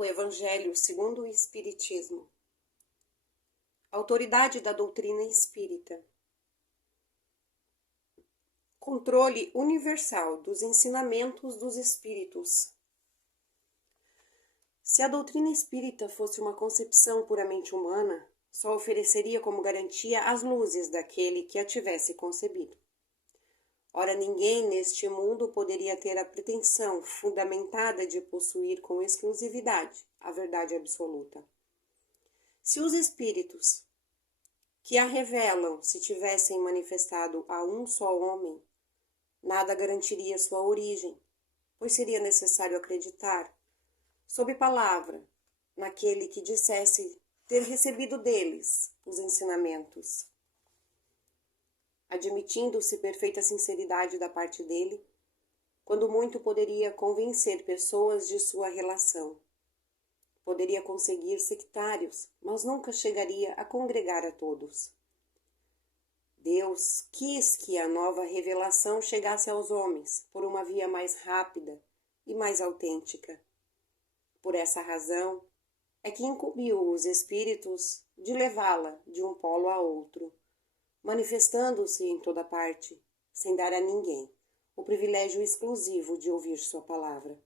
O Evangelho segundo o Espiritismo. Autoridade da doutrina espírita. Controle universal dos ensinamentos dos espíritos. Se a doutrina espírita fosse uma concepção puramente humana, só ofereceria como garantia as luzes daquele que a tivesse concebido. Ora, ninguém neste mundo poderia ter a pretensão fundamentada de possuir com exclusividade a verdade absoluta. Se os espíritos que a revelam se tivessem manifestado a um só homem, nada garantiria sua origem, pois seria necessário acreditar, sob palavra, naquele que dissesse ter recebido deles os ensinamentos. Admitindo-se perfeita sinceridade da parte dele, quando muito poderia convencer pessoas de sua relação. Poderia conseguir sectários, mas nunca chegaria a congregar a todos. Deus quis que a nova revelação chegasse aos homens por uma via mais rápida e mais autêntica. Por essa razão é que incumbiu os espíritos de levá-la de um polo a outro, manifestando-se em toda parte, sem dar a ninguém o privilégio exclusivo de ouvir sua palavra.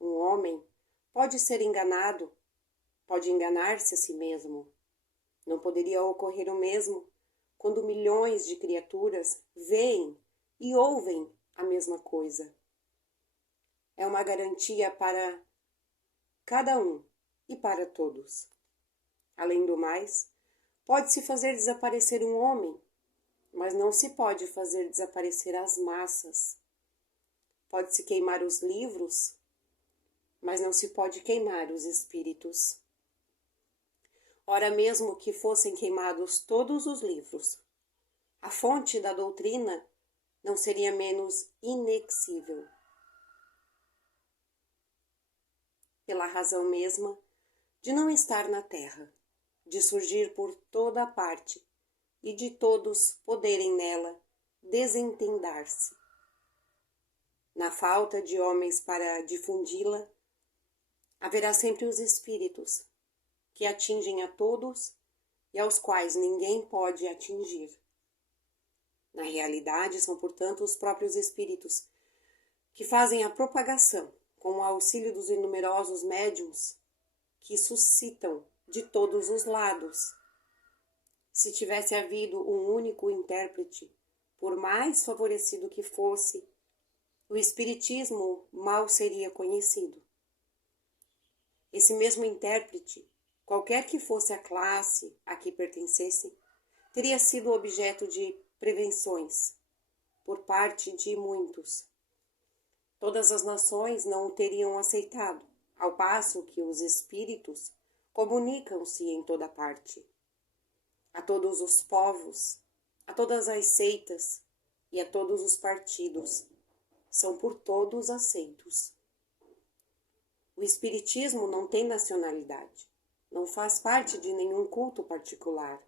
Um homem pode ser enganado, pode enganar-se a si mesmo. Não poderia ocorrer o mesmo quando milhões de criaturas veem e ouvem a mesma coisa. É uma garantia para cada um e para todos. Além do mais, pode-se fazer desaparecer um homem, mas não se pode fazer desaparecer as massas. Pode-se queimar os livros, mas não se pode queimar os espíritos. Ora, mesmo que fossem queimados todos os livros, a fonte da doutrina não seria menos inexível. Pela razão mesma de não estar na terra, de surgir por toda a parte e de todos poderem nela desentendar-se. Na falta de homens para difundi-la, haverá sempre os espíritos, que atingem a todos e aos quais ninguém pode atingir. Na realidade, são, portanto, os próprios espíritos que fazem a propagação, com o auxílio dos inumerosos médiuns, que suscitam de todos os lados. Se tivesse havido um único intérprete, por mais favorecido que fosse, o espiritismo mal seria conhecido. Esse mesmo intérprete, qualquer que fosse a classe a que pertencesse, teria sido objeto de prevenções por parte de muitos. Todas as nações não o teriam aceitado, ao passo que os espíritos comunicam-se em toda parte. A todos os povos, a todas as seitas e a todos os partidos, são por todos aceitos. O espiritismo não tem nacionalidade, não faz parte de nenhum culto particular,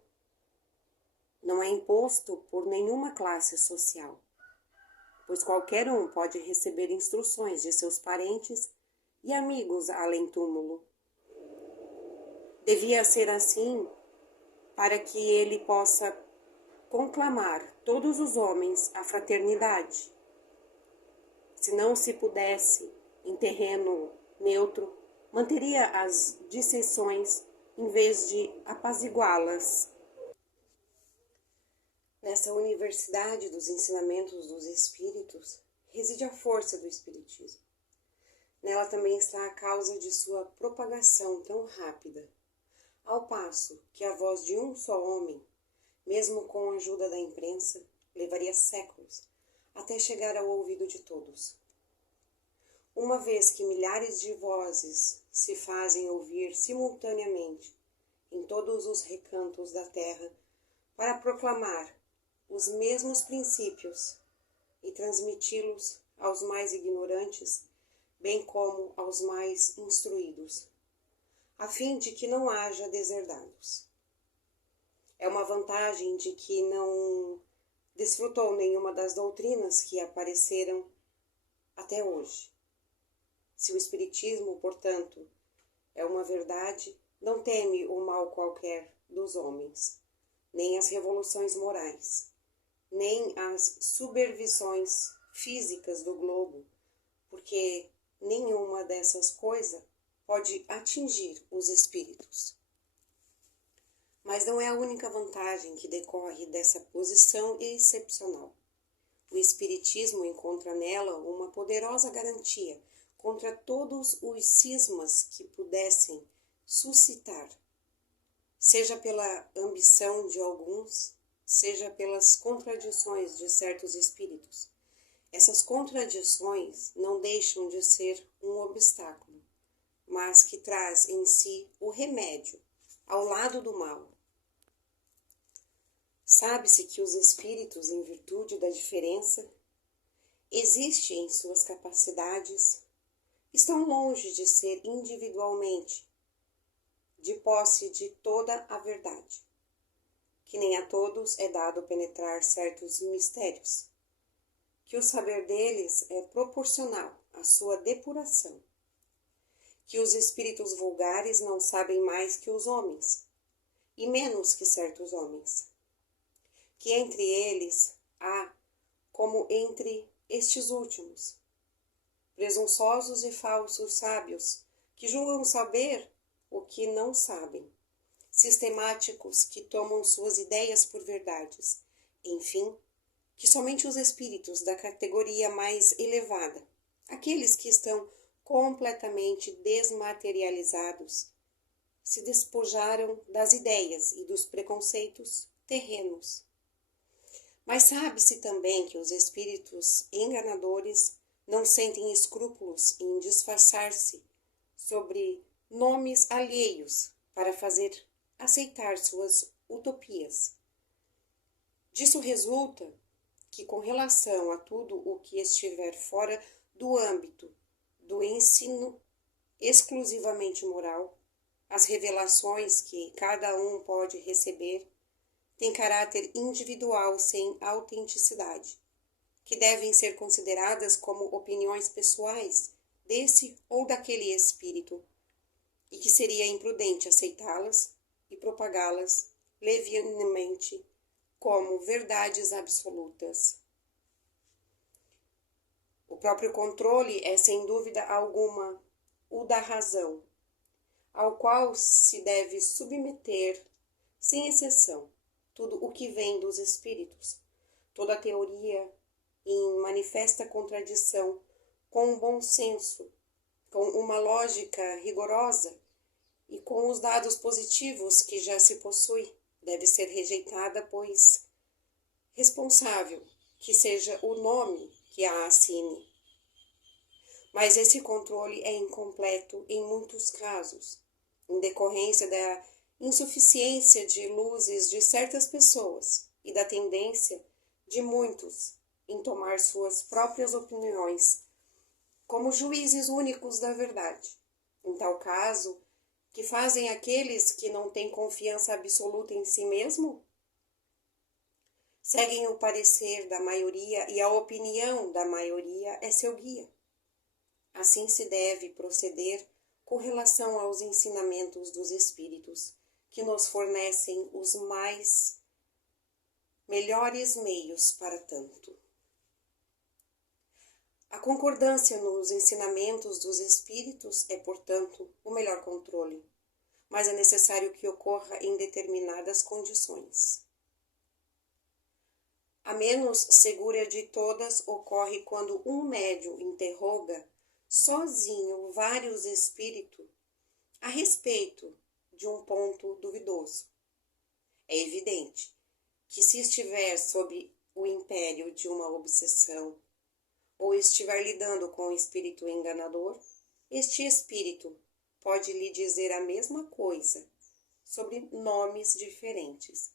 não é imposto por nenhuma classe social, pois qualquer um pode receber instruções de seus parentes e amigos além-túmulo. Devia ser assim para que ele possa conclamar todos os homens à fraternidade. Se não se pudesse, em terreno neutro, manteria as dissensões em vez de apaziguá-las. Nessa universidade dos ensinamentos dos espíritos reside a força do espiritismo. Nela também está a causa de sua propagação tão rápida, ao passo que a voz de um só homem, mesmo com a ajuda da imprensa, levaria séculos até chegar ao ouvido de todos. Uma vez que milhares de vozes se fazem ouvir simultaneamente em todos os recantos da terra para proclamar os mesmos princípios e transmiti-los aos mais ignorantes, bem como aos mais instruídos, a fim de que não haja deserdados. É uma vantagem de que não desfrutou nenhuma das doutrinas que apareceram até hoje. Se o espiritismo, portanto, é uma verdade, não teme o mal qualquer dos homens, nem as revoluções morais, nem as subversões físicas do globo, porque nenhuma dessas coisas pode atingir os espíritos. Mas não é a única vantagem que decorre dessa posição excepcional. O Espiritismo encontra nela uma poderosa garantia contra todos os cismas que pudessem suscitar, seja pela ambição de alguns, seja pelas contradições de certos espíritos. Essas contradições não deixam de ser um obstáculo, mas que traz em si o remédio ao lado do mal. Sabe-se que os espíritos, em virtude da diferença, existem em suas capacidades, estão longe de ser individualmente de posse de toda a verdade, que nem a todos é dado penetrar certos mistérios, que o saber deles é proporcional à sua depuração, que os espíritos vulgares não sabem mais que os homens, e menos que certos homens, que entre eles há, como entre estes últimos, presunçosos e falsos sábios, que julgam saber o que não sabem, sistemáticos que tomam suas ideias por verdades, enfim, que somente os espíritos da categoria mais elevada, aqueles que estão completamente desmaterializados, se despojaram das ideias e dos preconceitos terrenos. Mas sabe-se também que os espíritos enganadores não sentem escrúpulos em disfarçar-se sobre nomes alheios para fazer aceitar suas utopias. Disso resulta que, com relação a tudo o que estiver fora do âmbito do ensino exclusivamente moral, as revelações que cada um pode receber têm caráter individual sem autenticidade, que devem ser consideradas como opiniões pessoais desse ou daquele espírito, e que seria imprudente aceitá-las e propagá-las levianamente como verdades absolutas. O próprio controle é, sem dúvida alguma, o da razão, ao qual se deve submeter, sem exceção, tudo o que vem dos espíritos, toda a teoria em manifesta contradição com um bom senso, com uma lógica rigorosa e com os dados positivos que já se possui, deve ser rejeitada, pois responsável que seja o nome que a assine. Mas esse controle é incompleto em muitos casos, em decorrência da insuficiência de luzes de certas pessoas e da tendência de muitos em tomar suas próprias opiniões como juízes únicos da verdade. Em tal caso, que fazem aqueles que não têm confiança absoluta em si mesmo? Seguem o parecer da maioria e a opinião da maioria é seu guia. Assim se deve proceder com relação aos ensinamentos dos espíritos, que nos fornecem os melhores meios para tanto. A concordância nos ensinamentos dos espíritos é, portanto, o melhor controle, mas é necessário que ocorra em determinadas condições. A menos segura de todas ocorre quando um médium interroga sozinho vários espíritos a respeito de um ponto duvidoso. É evidente que, se estiver sob o império de uma obsessão ou estiver lidando com um espírito enganador, este espírito pode lhe dizer a mesma coisa sobre nomes diferentes.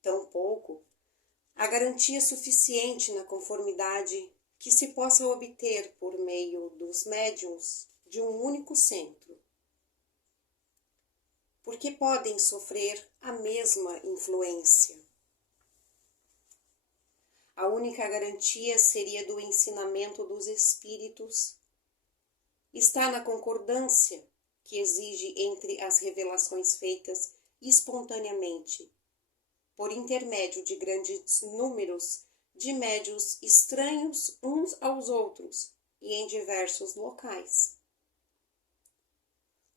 Tampouco há garantia suficiente na conformidade que se possa obter por meio dos médiuns de um único centro, porque podem sofrer a mesma influência. A única garantia seria do ensinamento dos espíritos. Está na concordância que exige entre as revelações feitas espontaneamente, por intermédio de grandes números de médiuns estranhos uns aos outros e em diversos locais.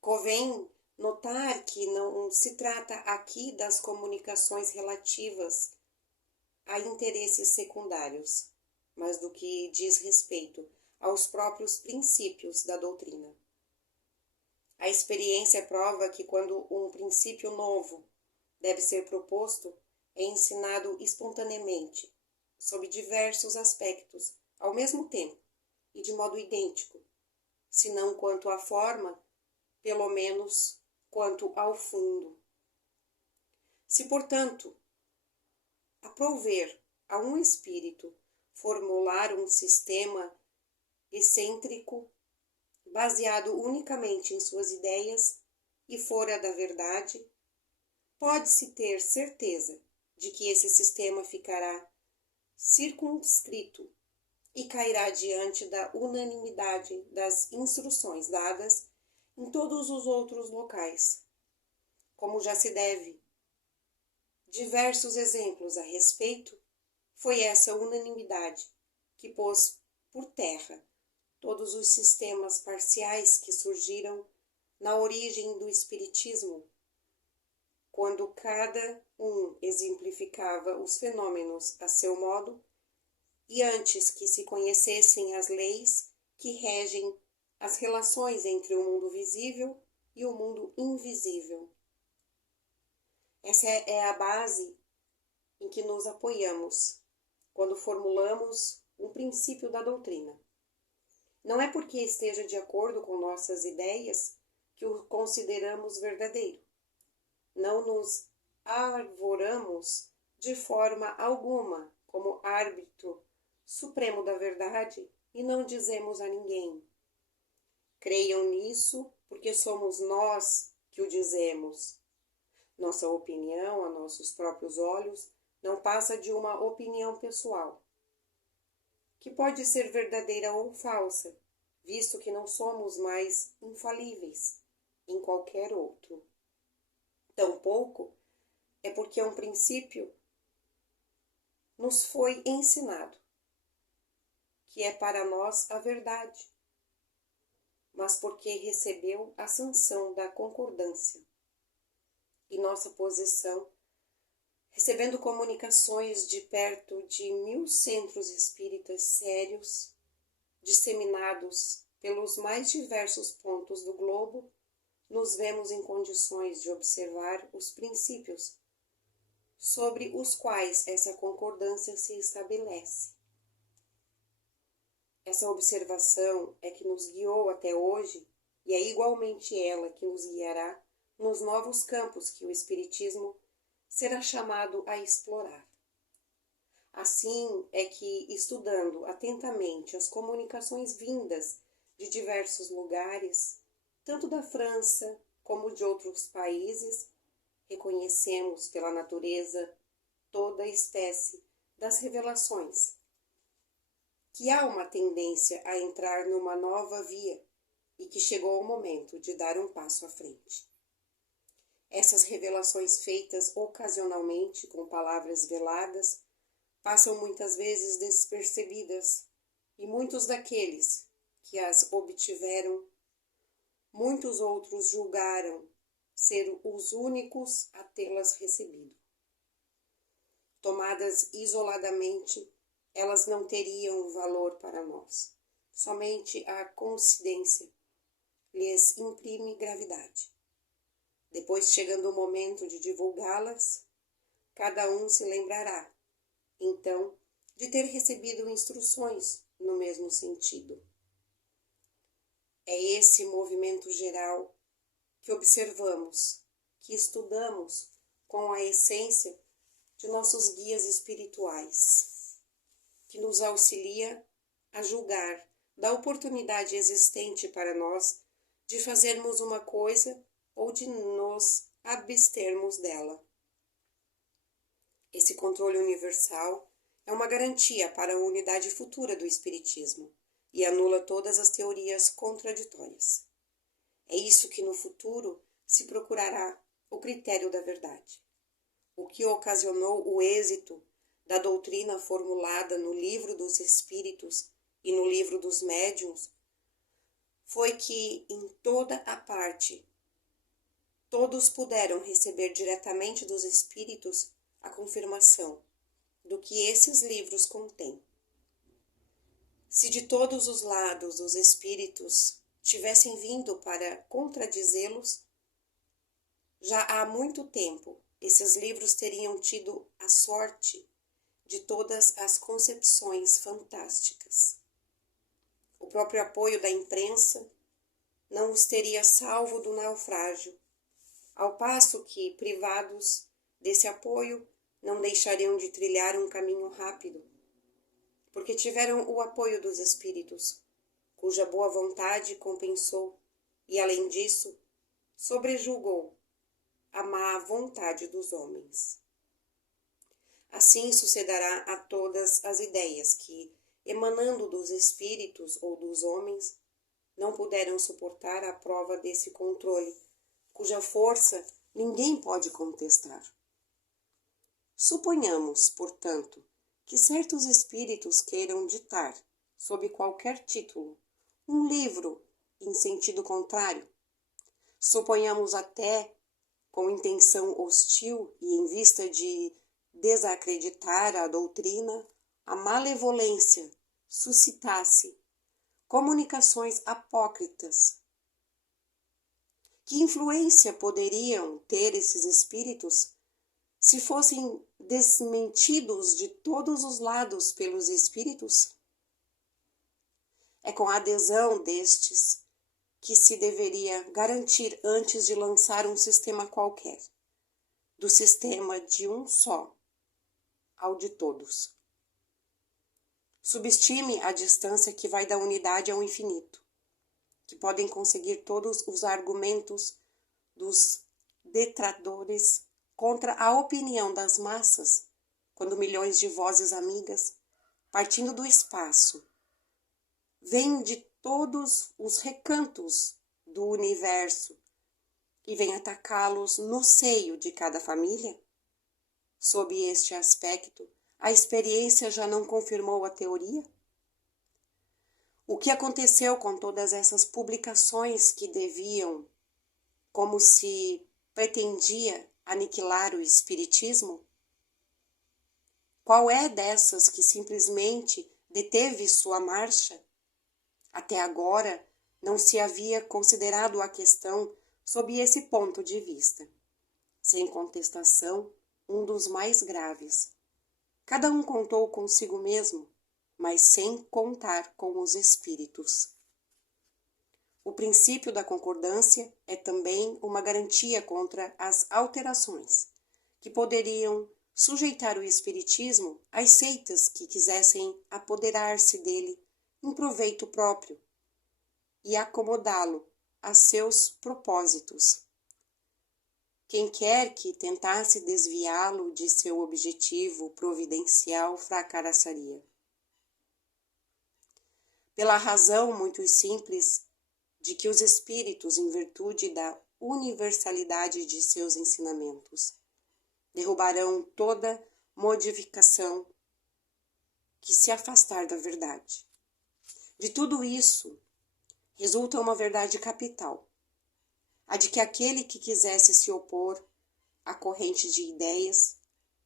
Convém notar que não se trata aqui das comunicações relativas a interesses secundários, mas do que diz respeito aos próprios princípios da doutrina. A experiência prova que quando um princípio novo deve ser proposto, é ensinado espontaneamente, sob diversos aspectos, ao mesmo tempo e de modo idêntico, se não quanto à forma, pelo menos quanto ao fundo. Se, portanto, aprouver a um espírito formular um sistema excêntrico, baseado unicamente em suas ideias e fora da verdade, pode-se ter certeza de que esse sistema ficará circunscrito e cairá diante da unanimidade das instruções dadas em todos os outros locais. Como já se deve diversos exemplos a respeito, foi essa unanimidade que pôs por terra todos os sistemas parciais que surgiram na origem do Espiritismo, quando cada um exemplificava os fenômenos a seu modo, e antes que se conhecessem as leis que regem as relações entre o mundo visível e o mundo invisível. Essa é a base em que nos apoiamos quando formulamos um princípio da doutrina. Não é porque esteja de acordo com nossas ideias que o consideramos verdadeiro. Não nos arvoramos de forma alguma como árbitro supremo da verdade e não dizemos a ninguém: creiam nisso porque somos nós que o dizemos. Nossa opinião, a nossos próprios olhos, não passa de uma opinião pessoal, que pode ser verdadeira ou falsa, visto que não somos mais infalíveis em qualquer outro. Tampouco é porque um princípio nos foi ensinado, que é para nós a verdade, mas porque recebeu a sanção da concordância. E nossa posição, recebendo comunicações de perto de 1000 centros espíritas sérios, disseminados pelos mais diversos pontos do globo, nos vemos em condições de observar os princípios sobre os quais essa concordância se estabelece. Essa observação é que nos guiou até hoje e é igualmente ela que nos guiará nos novos campos que o Espiritismo será chamado a explorar. Assim é que, estudando atentamente as comunicações vindas de diversos lugares, tanto da França como de outros países, reconhecemos pela natureza toda a espécie das revelações, que há uma tendência a entrar numa nova via e que chegou o momento de dar um passo à frente. Essas revelações feitas ocasionalmente com palavras veladas passam muitas vezes despercebidas, e muitos daqueles que as obtiveram, muitos outros julgaram ser os únicos a tê-las recebido. Tomadas isoladamente, elas não teriam valor para nós. Somente a coincidência lhes imprime gravidade. Depois, chegando o momento de divulgá-las, cada um se lembrará, então, de ter recebido instruções no mesmo sentido. É esse movimento geral que observamos, que estudamos com a essência de nossos guias espirituais, que nos auxilia a julgar da oportunidade existente para nós de fazermos uma coisa ou de nos abstermos dela. Esse controle universal é uma garantia para a unidade futura do Espiritismo e anula todas as teorias contraditórias. É isso que no futuro se procurará o critério da verdade. O que ocasionou o êxito da doutrina formulada no Livro dos Espíritos e no Livro dos Médiuns foi que em toda a parte todos puderam receber diretamente dos Espíritos a confirmação do que esses livros contêm. Se de todos os lados os Espíritos tivessem vindo para contradizê-los, já há muito tempo esses livros teriam tido a sorte de todas as concepções fantásticas. O próprio apoio da imprensa não os teria salvo do naufrágio, ao passo que, privados desse apoio, não deixariam de trilhar um caminho rápido, porque tiveram o apoio dos espíritos, cuja boa vontade compensou e, além disso, sobrejulgou a má vontade dos homens. Assim sucederá a todas as ideias que, emanando dos espíritos ou dos homens, não puderam suportar a prova desse controle, cuja força ninguém pode contestar. Suponhamos, portanto, que certos espíritos queiram ditar, sob qualquer título, um livro em sentido contrário. Suponhamos até, com intenção hostil e em vista de desacreditar a doutrina, a malevolência suscitasse comunicações apócritas. Que influência poderiam ter esses espíritos se fossem desmentidos de todos os lados pelos espíritos? É com a adesão destes que se deveria garantir antes de lançar um sistema qualquer, do sistema de um só ao de todos. Subestime a distância que vai da unidade ao infinito, que podem conseguir todos os argumentos dos detratores contra a opinião das massas, quando milhões de vozes amigas, partindo do espaço, vêm de todos os recantos do universo e vêm atacá-los no seio de cada família? Sob este aspecto, a experiência já não confirmou a teoria? O que aconteceu com todas essas publicações que deviam, como se pretendia, aniquilar o espiritismo? Qual é dessas que simplesmente deteve sua marcha? Até agora não se havia considerado a questão sob esse ponto de vista. Sem contestação, um dos mais graves. Cada um contou consigo mesmo, mas sem contar com os espíritos. O princípio da concordância é também uma garantia contra as alterações, que poderiam sujeitar o espiritismo às seitas que quisessem apoderar-se dele em proveito próprio e acomodá-lo a seus propósitos. Quem quer que tentasse desviá-lo de seu objetivo providencial fracassaria. Pela razão muito simples de que os espíritos, em virtude da universalidade de seus ensinamentos, derrubarão toda modificação que se afastar da verdade. De tudo isso, resulta uma verdade capital, a de que aquele que quisesse se opor à corrente de ideias,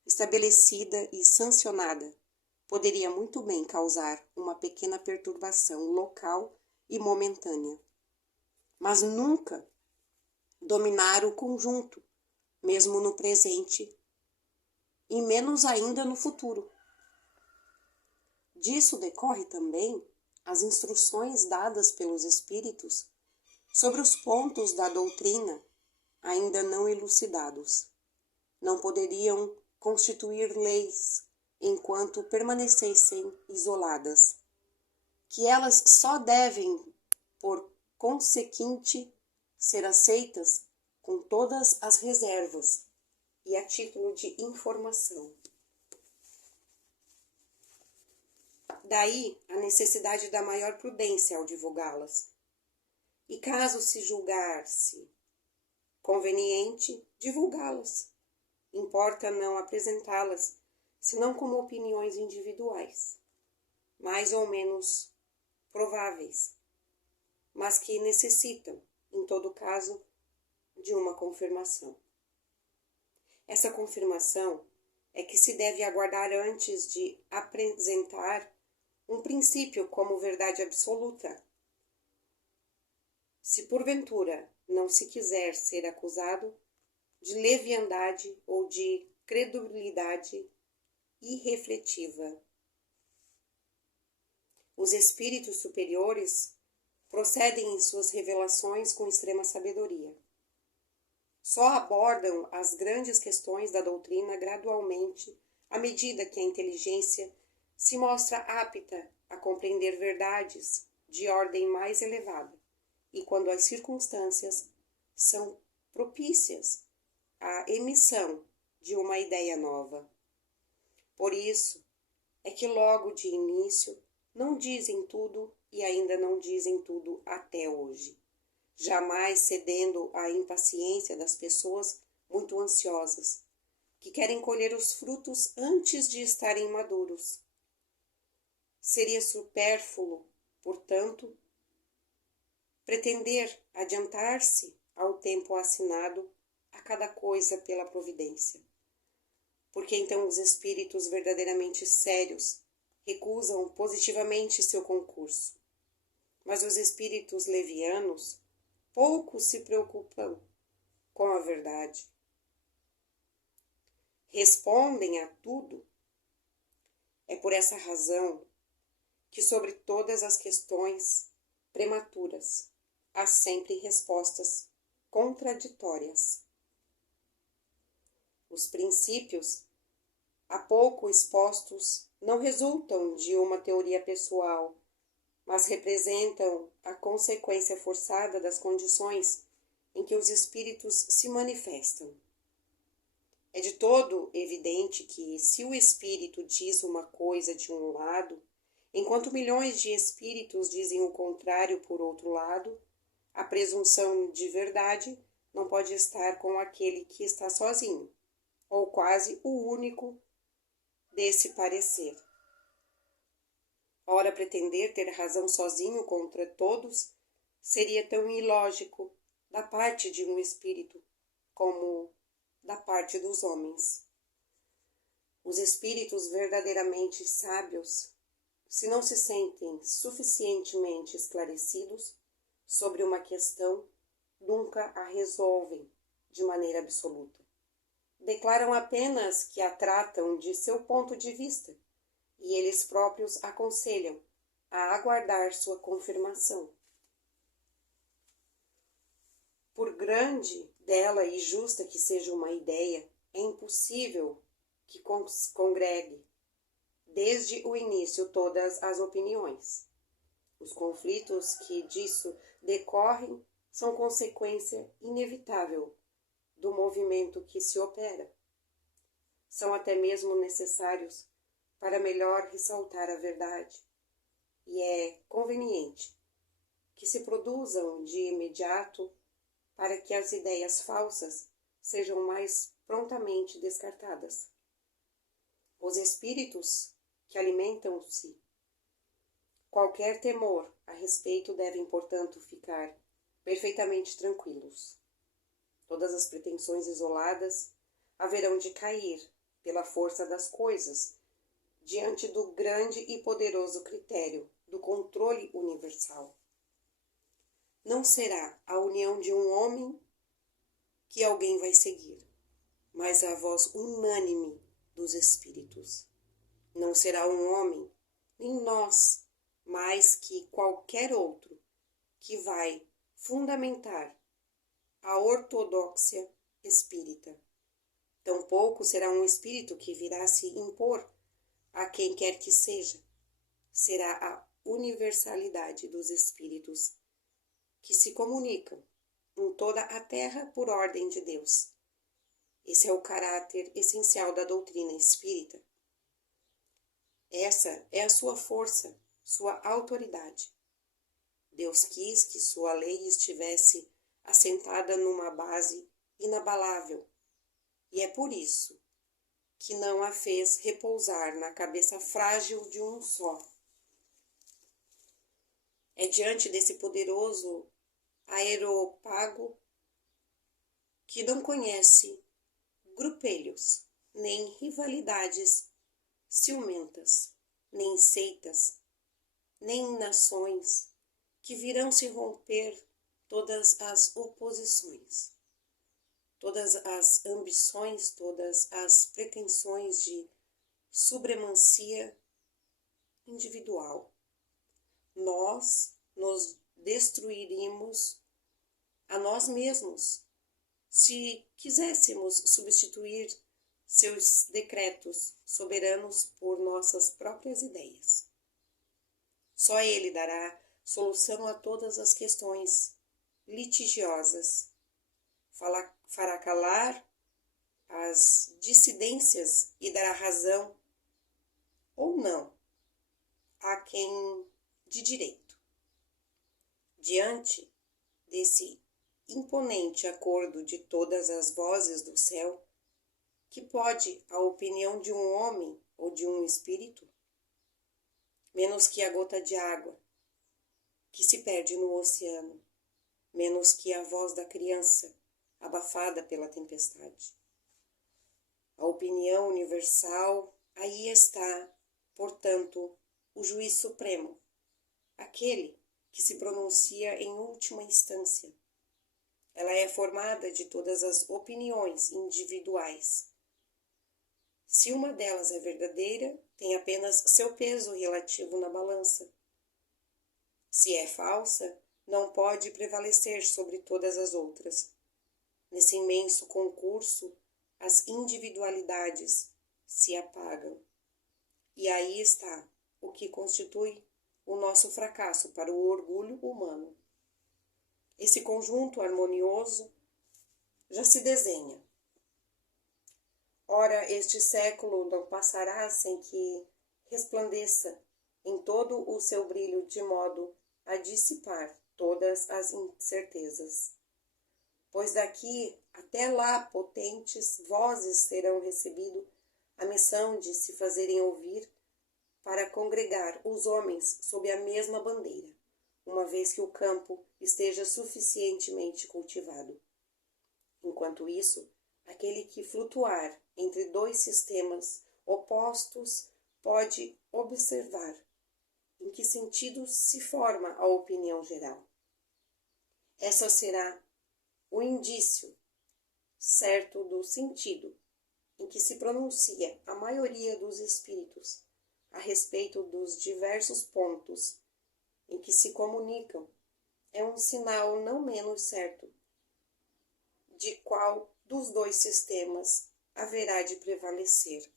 estabelecida e sancionada, poderia muito bem causar uma pequena perturbação local e momentânea, mas nunca dominar o conjunto, mesmo no presente, e menos ainda no futuro. Disso decorre também as instruções dadas pelos espíritos sobre os pontos da doutrina ainda não elucidados. Não poderiam constituir leis enquanto permanecessem isoladas, que elas só devem, por consequinte, ser aceitas com todas as reservas e a título de informação. Daí a necessidade da maior prudência ao divulgá-las. e caso se julgar-se conveniente, divulgá-las. Importa não apresentá-las, senão como opiniões individuais, mais ou menos prováveis, mas que necessitam, em todo caso, de uma confirmação. Essa confirmação é que se deve aguardar antes de apresentar um princípio como verdade absoluta. Se porventura não se quiser ser acusado de leviandade ou de credulidade irrefletiva. Os espíritos superiores procedem em suas revelações com extrema sabedoria. Só abordam as grandes questões da doutrina gradualmente, à medida que a inteligência se mostra apta a compreender verdades de ordem mais elevada e quando as circunstâncias são propícias à emissão de uma ideia nova. Por isso é que logo de início não dizem tudo e ainda não dizem tudo até hoje, jamais cedendo à impaciência das pessoas muito ansiosas, que querem colher os frutos antes de estarem maduros. Seria supérfluo, portanto, pretender adiantar-se ao tempo assinado a cada coisa pela providência, porque então os espíritos verdadeiramente sérios recusam positivamente seu concurso, mas os espíritos levianos pouco se preocupam com a verdade. Respondem a tudo. É por essa razão que sobre todas as questões prematuras há sempre respostas contraditórias. Os princípios há pouco expostos não resultam de uma teoria pessoal, mas representam a consequência forçada das condições em que os espíritos se manifestam. É de todo evidente que, se o espírito diz uma coisa de um lado, enquanto milhões de espíritos dizem o contrário por outro lado, a presunção de verdade não pode estar com aquele que está sozinho, ou quase o único desse parecer. Ora, pretender ter razão sozinho contra todos seria tão ilógico da parte de um espírito como da parte dos homens. Os espíritos verdadeiramente sábios, se não se sentem suficientemente esclarecidos sobre uma questão, nunca a resolvem de maneira absoluta. Declaram apenas que a tratam de seu ponto de vista, e eles próprios aconselham a aguardar sua confirmação. Por grande, bela e justa que seja uma ideia, é impossível que congregue desde o início todas as opiniões. Os conflitos que disso decorrem são consequência inevitável do movimento que se opera. São até mesmo necessários para melhor ressaltar a verdade, e é conveniente que se produzam de imediato para que as ideias falsas sejam mais prontamente descartadas. Os espíritos que alimentam-se qualquer temor a respeito devem, portanto, ficar perfeitamente tranquilos. Todas as pretensões isoladas haverão de cair pela força das coisas diante do grande e poderoso critério do controle universal. Não será a união de um homem que alguém vai seguir, mas a voz unânime dos espíritos. Não será um homem, nem nós, mais que qualquer outro, que vai fundamentar a ortodoxia espírita. Tampouco será um espírito que virá se impor a quem quer que seja. Será a universalidade dos espíritos que se comunicam em toda a terra por ordem de Deus. Esse é o caráter essencial da doutrina espírita. Essa é a sua força, sua autoridade. Deus quis que sua lei estivesse assentada numa base inabalável, e é por isso que não a fez repousar na cabeça frágil de um só. É diante desse poderoso aerópago que não conhece grupelhos, nem rivalidades ciumentas, nem seitas, nem nações, que virão se romper todas as oposições, todas as ambições, todas as pretensões de supremacia individual. Nós nos destruiríamos a nós mesmos se quiséssemos substituir seus decretos soberanos por nossas próprias ideias. Só ele dará solução a todas as questões litigiosas, fará calar as dissidências e dará razão, ou não, a quem de direito. Diante desse imponente acordo de todas as vozes do céu, que pode a opinião de um homem ou de um espírito, menos que a gota de água que se perde no oceano, menos que a voz da criança abafada pela tempestade. A opinião universal, aí está, portanto, o juiz supremo, aquele que se pronuncia em última instância. Ela é formada de todas as opiniões individuais. Se uma delas é verdadeira, tem apenas seu peso relativo na balança. Se é falsa, não pode prevalecer sobre todas as outras. Nesse imenso concurso, as individualidades se apagam. E aí está o que constitui o nosso fracasso para o orgulho humano. Esse conjunto harmonioso já se desenha. Ora, este século não passará sem que resplandeça em todo o seu brilho de modo a dissipar todas as incertezas. Pois daqui até lá potentes vozes terão recebido a missão de se fazerem ouvir para congregar os homens sob a mesma bandeira, uma vez que o campo esteja suficientemente cultivado. Enquanto isso, aquele que flutuar entre dois sistemas opostos pode observar em que sentido se forma a opinião geral. Essa será o indício certo do sentido em que se pronuncia a maioria dos espíritos a respeito dos diversos pontos em que se comunicam. É um sinal não menos certo de qual dos dois sistemas haverá de prevalecer.